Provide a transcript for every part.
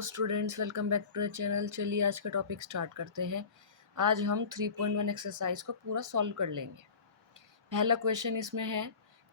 Hello students, welcome back to the channel. चलिए आज का टॉपिक स्टार्ट करते हैं। आज हम 3.1 एक्सरसाइज को पूरा सॉल्व कर लेंगे। पहला क्वेश्चन इसमें है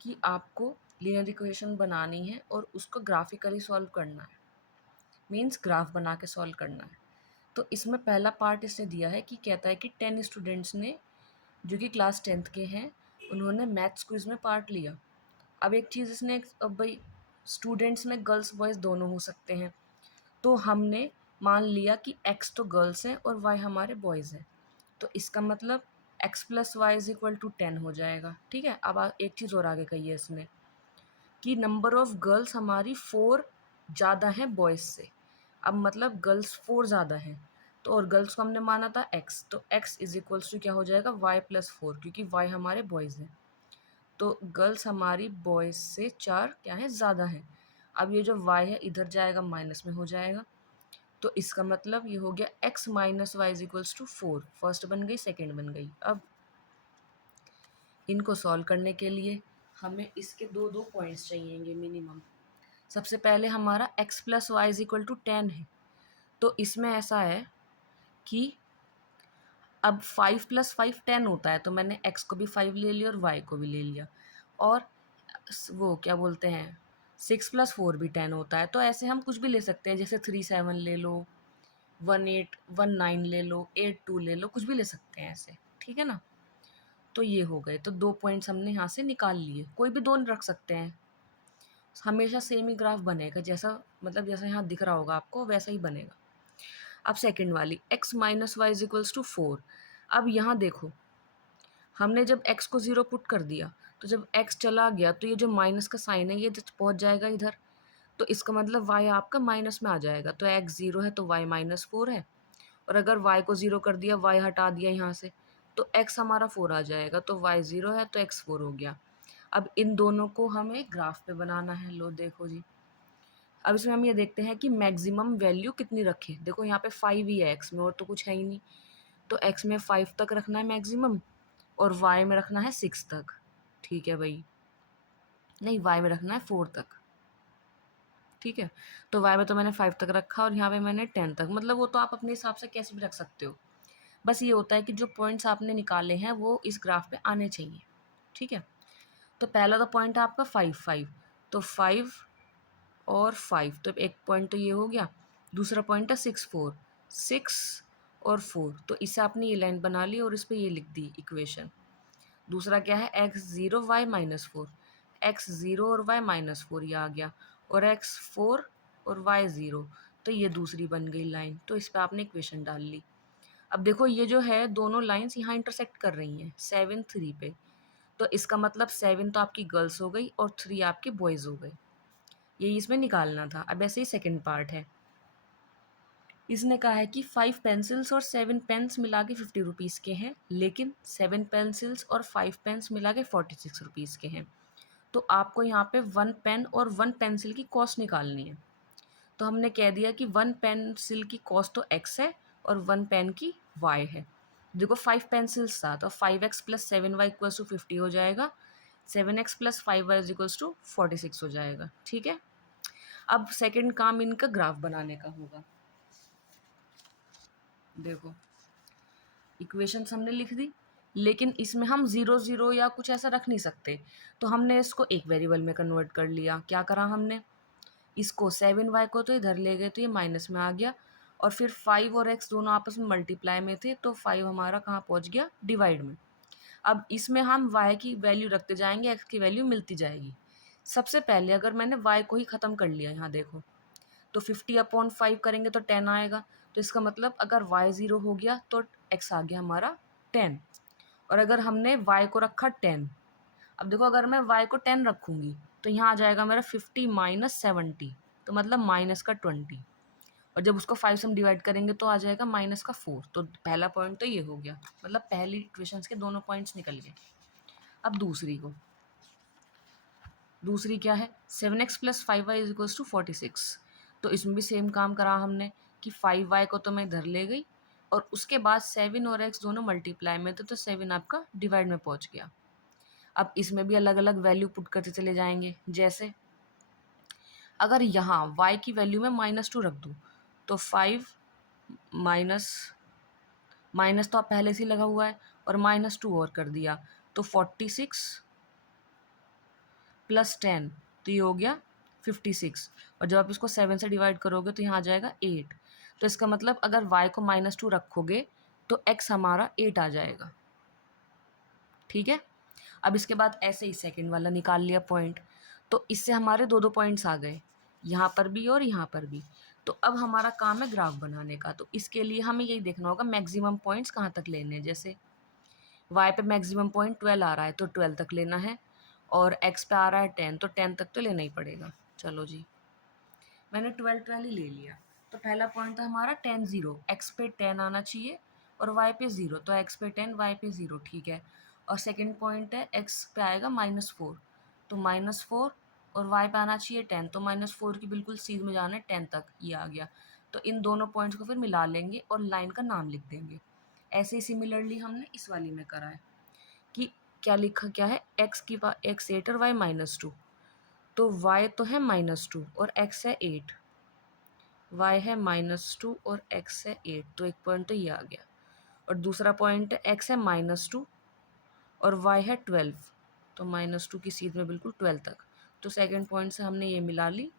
कि आपको लीनियर इक्वेशन बनानी है और उसको ग्राफिकली सॉल्व करना है, मींस ग्राफ बना के सॉल्व करना है। तो इसमें पहला पार्ट इसने दिया है कि कहता है कि 10 स्टूडेंट्स ने, जो कि क्लास 10th के हैं, उन्होंने मैथ्स क्विज में पार्ट लिया। अब एक चीज़ इसने, अब भाई स्टूडेंट्स में गर्ल्स बॉयज़ दोनों हो सकते हैं, तो हमने मान लिया कि x तो गर्ल्स हैं और y हमारे बॉयज़ हैं। तो इसका मतलब x plus y is equal to 10 हो जाएगा। ठीक है। अब एक चीज़ और आगे कही है इसने कि नंबर ऑफ़ गर्ल्स हमारी 4 ज़्यादा है बॉयज़ से। अब मतलब गर्ल्स 4 ज़्यादा हैं, तो और गर्ल्स को हमने माना था x, तो x इज इक्वल्स टू क्या हो जाएगा y प्लस 4, क्योंकि y हमारे बॉयज़ हैं। तो गर्ल्स हमारी बॉयज़ से 4 क्या है, ज़्यादा हैं। अब ये जो y है इधर जाएगा, माइनस में हो जाएगा। तो इसका मतलब ये हो गया x minus y is equals to 4। First बन गई, सेकेंड बन गई। अब इनको सॉल्व करने के लिए हमें इसके दो दो पॉइंट्स चाहिएंगे मिनिमम। सबसे पहले हमारा x plus y is equal to 10 है, तो इसमें ऐसा है कि अब 5 प्लस 5 10 होता है, तो मैंने x को भी 5 ले लिया और y को भी ले लिया। और वो क्या बोलते हैं, 6 प्लस 4 भी 10 होता है। तो ऐसे हम कुछ भी ले सकते हैं, जैसे 3 7 ले लो, 1 8 1 9 ले लो, 8 2 ले लो, कुछ भी ले सकते हैं ऐसे। ठीक है ना। तो ये हो गए, तो 2 पॉइंट्स हमने यहाँ से निकाल लिए। कोई भी दो रख सकते हैं, हमेशा सेम ही ग्राफ बनेगा, जैसा मतलब जैसा यहाँ दिख रहा होगा आपको वैसा ही बनेगा। अब सेकंड वाली x minus y is equals to 4। अब यहाँ देखो, हमने जब x को 0 पुट कर दिया, तो जब x चला गया तो ये जो माइनस का साइन है ये पहुँच जाएगा इधर। तो इसका मतलब y आपका माइनस में आ जाएगा, तो x 0 है तो y माइनस 4 है। और अगर y को 0 कर दिया, y हटा दिया यहाँ से, तो x हमारा 4 आ जाएगा। तो y 0 है तो x 4 हो गया। अब इन दोनों को हमें ग्राफ पे बनाना है। लो देखो जी, अब इसमें हम ये देखते हैं कि मैक्सिमम वैल्यू कितनी रखें। देखो यहाँ पे 5 ही है x में, और तो कुछ है ही नहीं। तो x में 5 तक रखना है मैक्सिमम, और y में रखना है 6 तक। ठीक है भाई, नहीं y में रखना है 4 तक। ठीक है। तो y में तो मैंने 5 तक रखा और यहाँ पे मैंने 10 तक। मतलब वो तो आप अपने हिसाब से कैसे भी रख सकते हो। बस ये होता है कि जो पॉइंट्स आपने निकाले हैं वो इस ग्राफ पे आने चाहिए। ठीक है। तो पहला तो पॉइंट है आपका 5 5, तो 5 और 5, तो एक पॉइंट तो ये हो गया। दूसरा पॉइंट है 6 4, 6 और 4, तो इससे आपने ये लाइन बना ली और इस पर ये लिख दी इक्वेशन। दूसरा क्या है, x 0 y माइनस 4, x 0 और y माइनस 4 ये आ गया, और x 4 और y 0, तो ये दूसरी बन गई लाइन। तो इस पर आपने इक्वेशन डाल ली। अब देखो ये जो है दोनों लाइंस यहाँ इंटरसेक्ट कर रही हैं 7 3 पे, तो इसका मतलब 7 तो आपकी गर्ल्स हो गई और 3 आपके बॉयज़ हो गए। यही इसमें निकालना था। अब ऐसे ही सेकेंड पार्ट है, इसने कहा है कि 5 पेंसिल्स और 7 पेन्स मिला के 50 रुपीज़ के हैं, लेकिन 7 पेंसिल्स और 5 पेन्स मिला के 46 रुपीज़ के हैं। तो आपको यहाँ पे 1 पेन और 1 पेंसिल की कॉस्ट निकालनी है। तो हमने कह दिया कि 1 पेंसिल की कॉस्ट तो x है और 1 पेन की y है। देखो 5 पेंसिल्स था, तो 5x plus 7y equals to 50 हो जाएगा, 7x plus 5y is equals to 46 हो जाएगा। ठीक है। अब सेकंड काम इनका ग्राफ बनाने का होगा। देखो इक्वेशंस हमने लिख दी, लेकिन इसमें हम 0 0 या कुछ ऐसा रख नहीं सकते, तो हमने इसको एक वेरिएबल में कन्वर्ट कर लिया। क्या करा हमने, इसको 7y को तो इधर ले गए, तो ये माइनस में आ गया, और फिर 5 और x दोनों आपस में मल्टीप्लाई में थे, तो 5 हमारा कहाँ पहुँच गया, डिवाइड में। अब इसमें हम y की वैल्यू रखते जाएंगे, x की वैल्यू मिलती जाएगी। सबसे पहले अगर मैंने y को ही ख़त्म कर लिया, यहाँ देखो, तो 50/5 करेंगे तो 10 आएगा। तो इसका मतलब अगर y 0 हो गया तो x आ गया हमारा 10, और अगर हमने y को रखा 10, अब देखो अगर मैं y को 10 रखूँगी तो यहाँ आ जाएगा मेरा 50 माइनस 70, तो मतलब माइनस का 20, और जब उसको 5 से हम डिवाइड करेंगे तो आ जाएगा माइनस का 4। तो पहला पॉइंट तो ये हो गया, मतलब पहली इक्वेशंस के दोनों पॉइंट्स निकल गए। अब दूसरी क्या है, 7x plus 5y is equals to 46। तो इसमें भी सेम काम करा हमने कि 5y को तो मैं इधर ले गई, और उसके बाद 7 और x दोनों मल्टीप्लाई में थे, तो 7 आपका डिवाइड में पहुंच गया। अब इसमें भी अलग अलग वैल्यू पुट करते चले जाएंगे। जैसे अगर यहाँ y की वैल्यू में -2 रख दूँ, तो 5 माइनस माइनस तो आप पहले से ही लगा हुआ है और -2 और कर दिया तो 46 प्लस 10 तो ये हो गया 56। और जब आप इसको 7 से डिवाइड करोगे तो यहाँ आ जाएगा 8। तो इसका मतलब अगर y को -2 रखोगे तो x हमारा 8 आ जाएगा। ठीक है, अब इसके बाद ऐसे ही सेकंड वाला निकाल लिया पॉइंट, तो इससे हमारे दो पॉइंट्स आ गए, यहाँ पर भी और यहाँ पर भी। तो अब हमारा काम है ग्राफ बनाने का। तो इसके लिए हमें यही देखना होगा मैक्सिमम पॉइंट्स कहाँ तक लेने हैं। जैसे y पे मैक्सिमम पॉइंट 12 आ रहा है तो 12 तक लेना है, और x पे आ रहा है 10 तो 10 तक तो लेना ही पड़ेगा। चलो जी, मैंने 12 ही ले लिया। तो पहला पॉइंट था हमारा 10 0, x पे 10 आना चाहिए और y पे 0, तो x पे 10 y पे 0। ठीक है, और सेकंड पॉइंट है x पे आएगा -4, तो -4 और y पे आना चाहिए 10, तो -4 की बिल्कुल सीध में जाना है 10 तक, ये आ गया। तो इन दोनों पॉइंट्स को फिर मिला लेंगे और लाइन का नाम लिख देंगे। ऐसे ही सिमिलरली हमने इस वाली में करा है कि क्या लिखा क्या है, x 8 और y -2, तो y तो है -2 और x है 8, y है -2 और x है 8, तो एक पॉइंट तो ये आ गया। और दूसरा पॉइंट है x है -2 और y है 12, तो -2 की सीध में बिल्कुल 12 तक। तो सेकंड पॉइंट से हमने ये मिला ली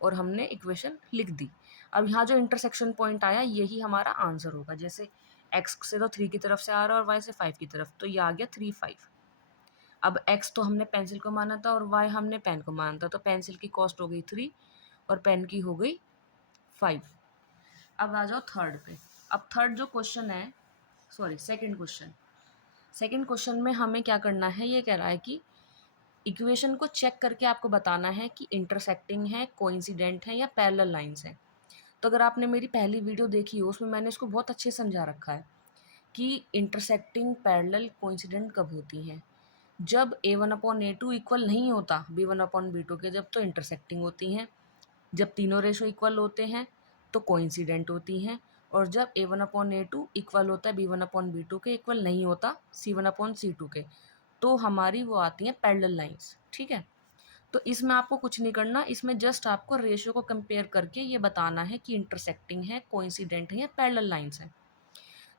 और हमने इक्वेशन लिख दी। अब यहाँ जो इंटरसेक्शन पॉइंट आया यही हमारा आंसर होगा। जैसे x से तो 3 की तरफ से आ रहा है और y से 5 की तरफ, तो ये आ गया 3 5। अब x तो हमने पेंसिल को माना था और y हमने पेन को माना था, तो पेंसिल की कॉस्ट हो गई 3 और पेन की हो गई 5। अब आ जाओ थर्ड पे। अब थर्ड जो क्वेश्चन है, सॉरी सेकंड क्वेश्चन में हमें क्या करना है, ये कह रहा है कि इक्वेशन को चेक करके आपको बताना है कि इंटरसेक्टिंग है, कोइंसिडेंट है या पैरेलल लाइंस हैं। तो अगर आपने मेरी पहली वीडियो देखी हो उसमें मैंने इसको बहुत अच्छे से समझा रखा है कि इंटरसेक्टिंग, पैरेलल, कोइंसिडेंट कब होती हैं। जब A1/A2 इक्वल नहीं होता B1/B2 के, जब तो इंटरसेक्टिंग होती हैं। जब तीनों रेशो इक्वल होते हैं तो कोइंसिडेंट होती हैं। और जब A1/A2 इक्वल होता है B1/B2 के, इक्वल नहीं होता C1/C2 के, तो हमारी वो आती हैं पैरेलल लाइंस। ठीक है, तो इसमें आपको कुछ नहीं करना, इसमें जस्ट आपको रेशियो को कंपेयर करके ये बताना है कि इंटरसेक्टिंग है, कोइंसिडेंट है या पैरेलल लाइंस है।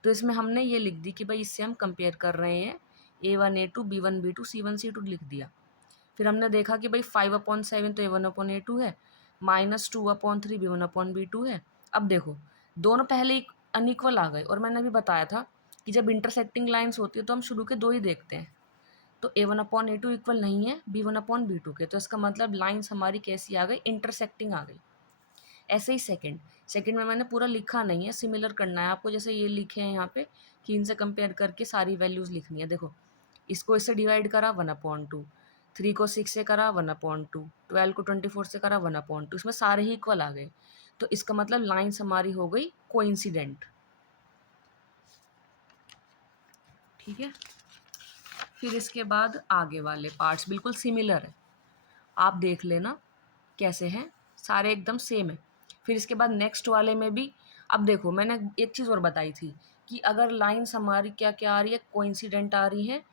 तो इसमें हमने ये लिख दी कि भाई इससे हम कंपेयर कर रहे हैं A1/A2 B1/B2 C1/C2 लिख दिया। फिर हमने देखा कि भाई 5/7 तो A1/A2 है, -2/3 B1/B2 है। अब देखो दोनों पहले अनइक्वल आ गए, और मैंने अभी बताया था कि जब इंटरसेक्टिंग लाइंस होती है तो हम शुरू के दो ही देखते हैं। तो A1/A2 इक्वल नहीं है B1/B2 के, तो इसका मतलब लाइंस हमारी कैसी आ गई, इंटरसेक्टिंग आ गई। ऐसे ही सेकंड में मैंने पूरा लिखा नहीं है, सिमिलर करना है आपको, जैसे ये लिखे हैं यहाँ पे कि इनसे कंपेयर करके सारी वैल्यूज़ लिखनी है। देखो इसको इससे डिवाइड करा 1/2, 3 को 6 से करा 1/2, 12 को 24 से करा 1/2, इसमें सारे ही इक्वल आ गए। तो इसका मतलब लाइंस हमारी हो गई कोइंसिडेंट। ठीक है, फिर इसके बाद आगे वाले पार्ट्स बिल्कुल सिमिलर है, आप देख लेना कैसे हैं, सारे एकदम सेम है। फिर इसके बाद नेक्स्ट वाले में भी, अब देखो मैंने एक चीज़ और बताई थी कि अगर लाइंस हमारी क्या क्या आ रही है, कोइंसिडेंट आ रही हैं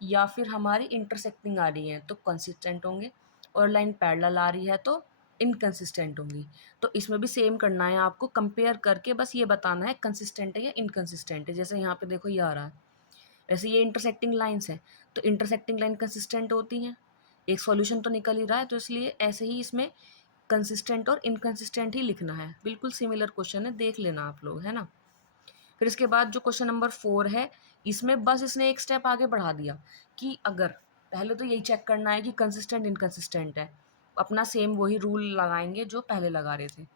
या फिर हमारी इंटरसेक्टिंग आ रही हैं तो कंसिस्टेंट होंगे, और लाइन पैरेलल आ रही है तो इनकंसिस्टेंट होंगी। तो इसमें भी सेम करना है आपको, कंपेयर करके बस ये बताना है कंसिस्टेंट है या इनकंसिस्टेंट है। जैसे यहाँ पे देखो ये आ रहा है, वैसे ये इंटरसेक्टिंग लाइंस हैं तो इंटरसेक्टिंग लाइन कंसिस्टेंट होती हैं, एक सॉल्यूशन तो निकल ही रहा है, तो इसलिए ऐसे ही इसमें कंसिस्टेंट और इनकंसिस्टेंट ही लिखना है। बिल्कुल सिमिलर क्वेश्चन है, देख लेना आप लोग, है ना। फिर इसके बाद जो क्वेश्चन नंबर 4 है, इसमें बस इसने एक स्टेप आगे बढ़ा दिया कि अगर पहले तो यही चेक करना है कि कंसिस्टेंट इनकंसिस्टेंट है, अपना सेम वही रूल लगाएंगे जो पहले लगा रहे थे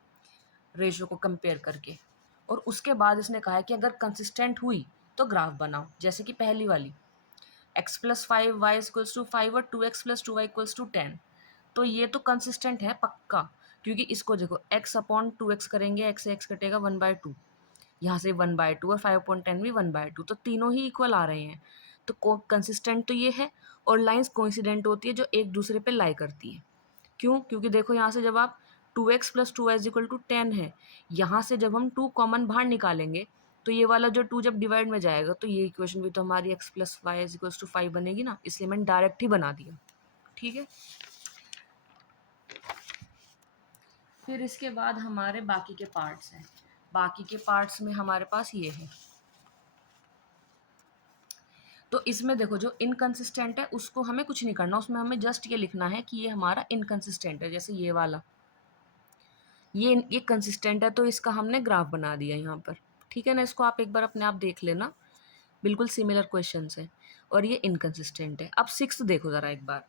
रेशियो को कंपेयर करके। और उसके बाद इसने कहा है कि अगर कंसिस्टेंट हुई तो ग्राफ बनाओ, जैसे कि पहली वाली x+5 y=5 और 2x+2y = 10। तो ये तो कंसिस्टेंट है पक्का, क्योंकि इसको देखो x/2x करेंगे, x से x कटेगा 1/2, यहाँ से 1/2 और 5/10 भी 1/2, तो तीनों ही इक्वल आ रहे हैं। तो कंसिस्टेंट तो ये है, और लाइंस कोइंसिडेंट होती है जो एक दूसरे पे लाई करती है। क्यों? क्योंकि देखो यहाँ से जब आप 2x+2y = 10 है, यहाँ से जब हम 2 कॉमन बाहर निकालेंगे तो ये वाला जो 2 जब डिवाइड में जाएगा तो ये इक्वेशन भी तो हमारी x+y = 5 बनेगी ना, इसलिए मैंने डायरेक्ट ही बना दिया। ठीक है, फिर इसके बाद हमारे बाकी के पार्ट्स हैं। बाकी के पार्ट्स में हमारे पास ये है। तो इसमें देखो जो इनकंसिस्टेंट है उसको हमें कुछ नहीं करना, उसमें हमें जस्ट ये लिखना है कि ये हमारा इनकंसिस्टेंट है। जैसे ये वाला, ये कंसिस्टेंट है तो इसका हमने ग्राफ बना दिया यहाँ पर, ठीक है ना। इसको आप एक बार अपने आप देख लेना, बिल्कुल सिमिलर क्वेश्चन है। और ये इनकंसिस्टेंट है। अब सिक्स्थ देखो ज़रा एक बार।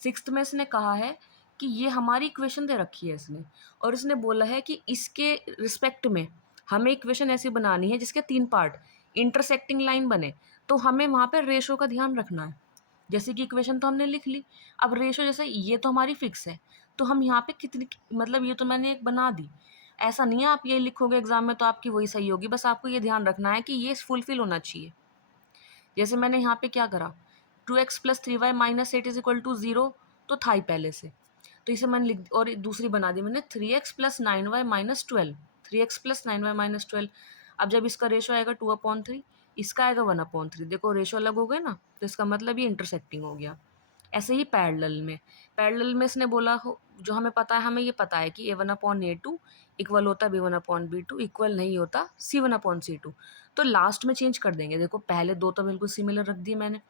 सिक्स्थ में इसने कहा है कि ये हमारी इक्वेशन दे रखी है इसने, और इसने बोला है कि इसके रिस्पेक्ट में हमें इक्वेशन ऐसी बनानी है जिसके 3 पार्ट इंटरसेक्टिंग लाइन बने। तो हमें वहाँ पर रेशो का ध्यान रखना है। जैसे कि इक्वेशन तो हमने लिख ली, अब रेशो जैसे ये तो हमारी फिक्स है, तो हम यहाँ पे कितनी, मतलब ये तो मैंने एक बना दी। ऐसा नहीं है आप ये लिखोगे एग्जाम में तो आपकी वही सही होगी, बस आपको ये ध्यान रखना है कि ये फुलफिल होना चाहिए। जैसे मैंने यहाँ पे क्या करा, 2x + 3y - 8 = 0 तो था ही पहले से, तो इसे मैंने लिख, और दूसरी बना दी मैंने 3x + 9y - 12, 3x + 9y - 12। अब जब इसका रेशो आएगा 2/3, इसका आएगा 1/3। देखो रेशो अलग हो गए ना, तो इसका मतलब ये इंटरसेक्टिंग हो गया। ऐसे ही पैरेलल में इसने बोला हो, जो हमें पता है, हमें ये पता है कि a1/a2 इक्वल होता है b1/b2, इक्वल नहीं होता c1/c2। तो लास्ट में चेंज कर देंगे। देखो पहले दो तो बिल्कुल सिमिलर रख दिए मैंने,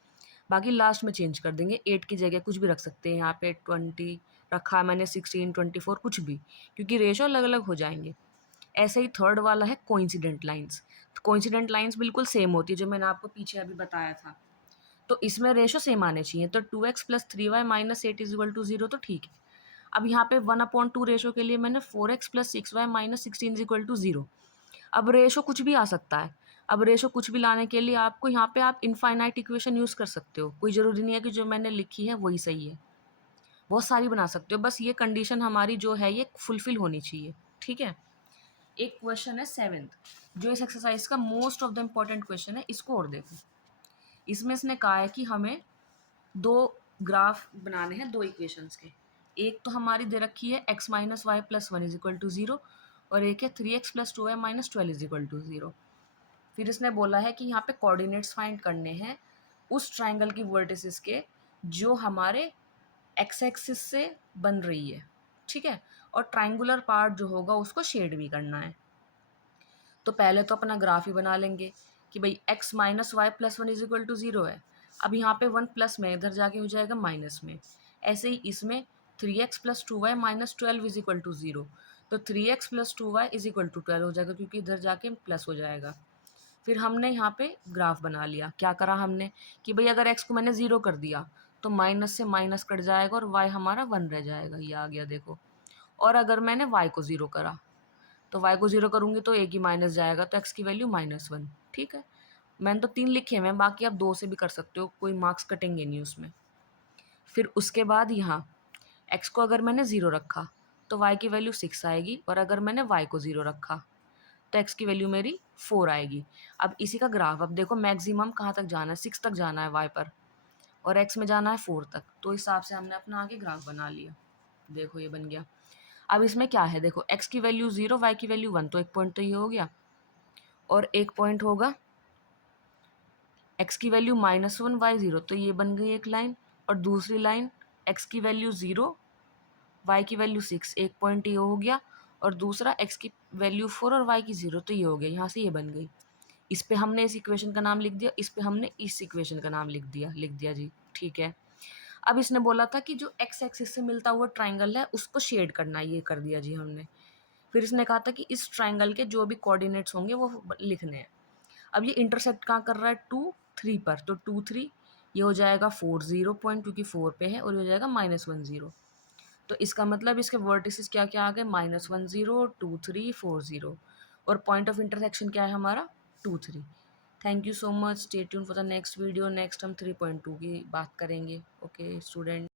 बाकी लास्ट में चेंज कर देंगे। 8 की जगह कुछ भी रख सकते हैं, यहाँ पे 20 रखा है मैंने, 16, 24 कुछ भी, क्योंकि रेशो अलग अलग हो जाएंगे। ऐसे ही थर्ड वाला है कोइंसिडेंट लाइंस। तो कोइंसिडेंट लाइंस बिल्कुल सेम होती है, जो मैंने आपको पीछे अभी बताया था। तो इसमें रेशो सेम आने चाहिए। तो 2x + 3y - 8 = 0 तो ठीक है। अब यहाँ पे 1/2 रेशो के लिए मैंने 4x + 6y - 16 = 0। अब रेशो कुछ भी आ सकता है। अब रेशो कुछ भी लाने के लिए आपको यहाँ पे आप इनफाइनाइट इक्वेशन यूज़ कर सकते हो। कोई ज़रूरी नहीं है कि जो मैंने लिखी है वही सही है, बहुत सारी बना सकते हो। बस ये कंडीशन हमारी जो है ये फुलफिल होनी चाहिए, ठीक है। एक क्वेश्चन है 7th, जो इस एक्सरसाइज का most of the important question है। इसको और देखो। इसमें इसने कहा है कि हमें 2 ग्राफ बनाने हैं 2 इक्वेशंस के। एक तो हमारी दे रखी है x - y + 1 = 0, और एक है 3x + 2y - 12 = 0। फिर इसने बोला है कि यहाँ पे कोऑर्डिनेट्स फाइंड करने हैं उस ट्राइंगल की वर्टिसेस के जो हमारे एक्स एक्सिस से बन रही है, ठीक है। और ट्राइंगुलर पार्ट जो होगा उसको शेड भी करना है। तो पहले तो अपना ग्राफ ही बना लेंगे कि भाई x - y + 1 = 0 है। अब यहाँ पे 1 प्लस में, इधर जाके हो जाएगा माइनस में। ऐसे ही इसमें 3x + 2y - 12 = 0। तो 3x + 2y = 12 हो जाएगा, क्योंकि इधर जाके प्लस हो जाएगा। फिर हमने यहाँ पे ग्राफ बना लिया। क्या करा हमने कि भाई अगर x को मैंने 0 कर दिया तो माइनस से माइनस कट जाएगा और y हमारा 1 रह जाएगा, ये आ गया देखो। और अगर मैंने y को 0 करा तो y को 0 करूँगी तो एक ही माइनस जाएगा, तो x की वैल्यू -1, ठीक है। मैंने तो 3 लिखे हैं, बाकी आप 2 से भी कर सकते हो, कोई मार्क्स कटेंगे नहीं उसमें। फिर उसके बाद यहाँ x को अगर मैंने 0 रखा तो y की वैल्यू 6 आएगी, और अगर मैंने y को 0 रखा तो x की वैल्यू मेरी 4 आएगी। अब इसी का ग्राफ, अब देखो मैक्सिमम कहाँ तक जाना है, 6 तक जाना है y पर, और x में जाना है 4 तक। तो इस हिसाब से हमने अपना आगे ग्राफ बना लिया। देखो ये बन गया। अब इसमें क्या है, देखो x की वैल्यू 0, y की वैल्यू 1, तो एक पॉइंट तो ये हो गया, और एक पॉइंट होगा x की वैल्यू -1, y 0, तो ये बन गई एक लाइन। और दूसरी लाइन x की वैल्यू 0, y की वैल्यू 6, एक पॉइंट ये हो गया। और दूसरा x की वैल्यू 4 और y की 0, तो ये हो गया। यहाँ से ये बन गई। इस पे हमने इस इक्वेशन का नाम लिख दिया, इस पे हमने इस इक्वेशन का नाम लिख दिया जी, ठीक है। अब इसने बोला था कि जो x एक्सिस से मिलता हुआ ट्राइंगल है उसको शेड करना है, ये कर दिया जी हमने। फिर इसने कहा था कि इस ट्राइंगल के जो भी कोऑर्डिनेट्स होंगे वो लिखने हैं। अब ये इंटरसेक्ट कहाँ कर रहा है, 2, 3 पर, तो 2, 3 ये हो जाएगा 4, 0 पॉइंट, क्योंकि 4 पे है, और ये हो जाएगा -1, 0। तो इसका मतलब इसके वर्टिसेस क्या क्या आ गए, -1, 0, 2, 3, 4, 0। और पॉइंट ऑफ इंटरसेक्शन क्या है हमारा, 2, 3। Thank you so much, stay tune for the next video. Next हम 3.2 की बात करेंगे। Okay student.